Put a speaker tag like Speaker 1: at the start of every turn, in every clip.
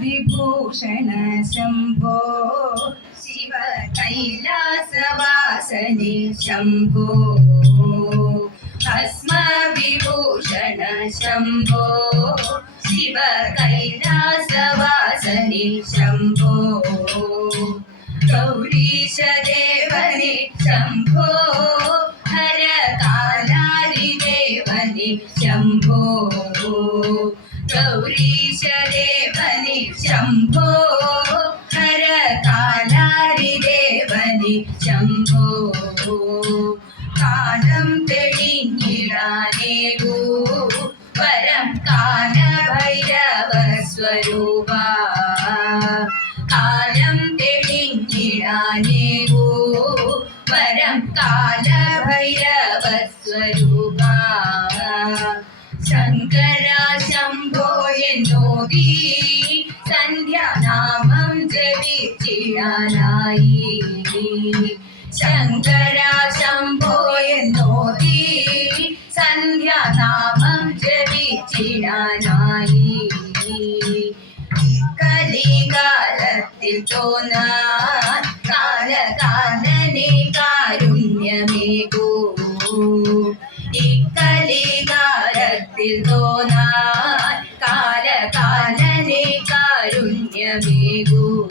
Speaker 1: ഭസ്മവിഭൂഷണ ശംഭോ ശിവ കൈലാസവാസനെ ശംഭോ ഭസ്മവിഭൂഷണ ശംഭോ ശിവ കൈലാസവാസനെ ശംഭോ ഗൗരീശദേവനെ ശംഭോ ഹര കാലാരിദേവനെ ശംഭോ ഗൗരീശദേവനെ ശംഭോ. ഹര കാലാരിദേവനെ ശംഭോ. കാലം തെളിഞ്ഞിടാനേകൂ. വരം കാലഭൈരവ സ്വരൂപ കാലം തെളിഞ്ഞിടാനേകൂ. വരം കാലഭൈരവ സ്വരൂപ എന്നോദി സന്ധ്യാനാമം ജപിച്ചിടാനായി. ശങ്കര ശംഭോ എന്നോതി. സന്ധ്യാനാമം ജപിച്ചിടാനായി. കലികാലത്തിൽ തോന്നാൻ കാലകാലനെ കാരുണ്യമേകൂ. ഇക്കലികാലത്തിൽ തോന്നാൻ കാരുണ്യമേകൂ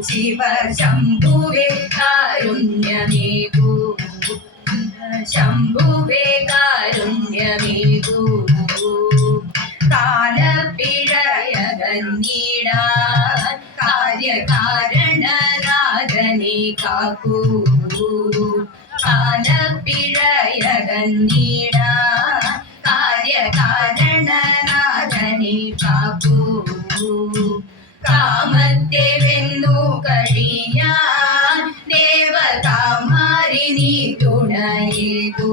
Speaker 1: ശിവ ശംഭുവേ കാരുണ്യമേകൂ. ശംഭുവേ കാരുണ്യമേകൂ. കാലപ്പിഴയകന്നീടാൻ കാര്യകാരണരാജനെ കാക്കൂ. കാലപ്പിഴയകന്നീടാൻ കാര്യകാരണനാഥനെ കാക്കൂ. കാമത്തെ വെന്നു കഴിയാൻ ദേവകാമാരിനി തുണയേകൂ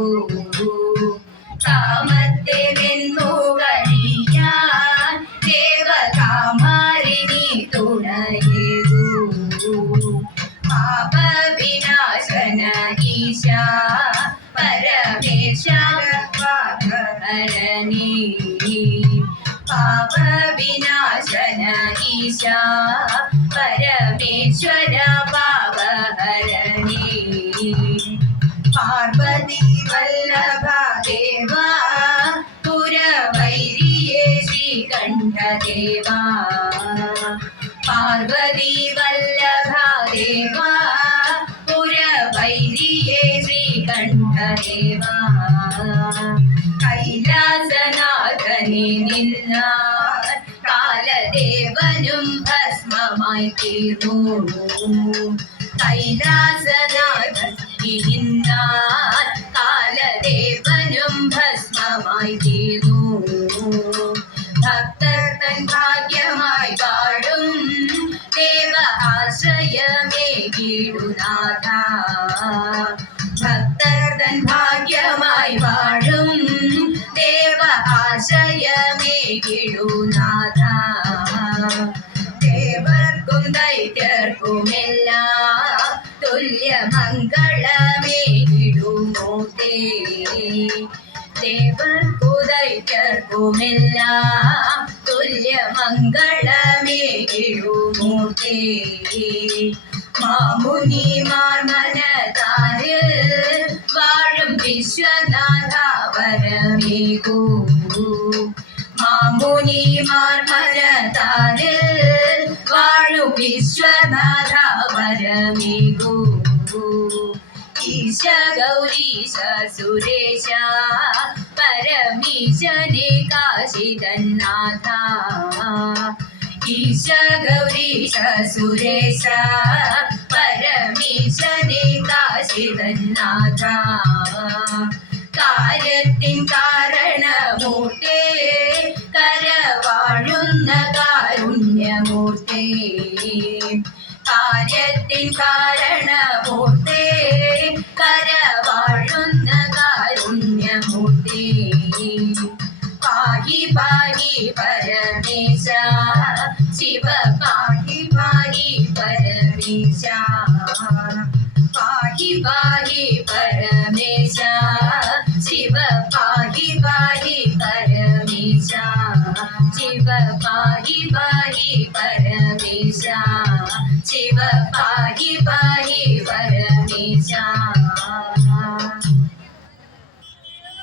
Speaker 1: കാമത്തെ വെന്നു കഴിയാൻ ദേവകാമാരിനി തുണയേകൂ പാപവിനാശന ഈശ പരമേശ ഹരണി പാപവിനാശന ഈശ പരമേശ്വര പാപഹരണി പാർവതി വല്ലഭ ദേവ പുരവൈരിയേ ശ്രീകണ്ഠദേവ പാർവതി വല്ലഭ ദേവ പുരവൈരിയേ ശ്രീകണ്ഠദേവ കൈലാസനാഥനെ നിന്ന കാലദേവനും ഭസ്മമായി തീർന്നു. കൈലാസനാഥനെ നിന്നാൽ കാലദേവനും ഭസ്മമായി തീർന്നു. ഭക്തർ തൻ ഭാഗ്യമായി വാഴും ആശ്രയമേ കീടുനാഥ ദേവർക്കും ദൈത്യർക്കുമെല്ലാം തുല്യമംഗളമേ കിടുമൂത്തേ ദേവർക്കു ദൈത്യർക്കുമെല്ലാം തുല്യമംഗളമേ കിടുമൂത്തേ മാമുനിമാർ മനതാരിൽ വാഴും വിശ്വനാഥ വരമേകൂ മാമുനിമാർ മനതാര് വാഴും വിശ്വനാഥ വരമേകൂ ഈശ ഗൗരീശ സുരേശ പരമീശനെ കാശിതന്നാഥ ഈശ ഗൗരീശ സുരേശ പരമീശനെ കാശിതന്നാഥ കാര്യത്തിൻ കാരണമൂർത്തേ കരവാഴുന്ന കാരുണ്യമൂർത്തേ കാര്യത്തിൻ കാരണമൂർത്തേ. കരവാഴുന്ന കാരുണ്യമൂർത്തേ പാഹി പാഹി പരമേശ. ശിവ പാഹി പാഹി പരമേശ. പാഹി പാഹി പരമേശ.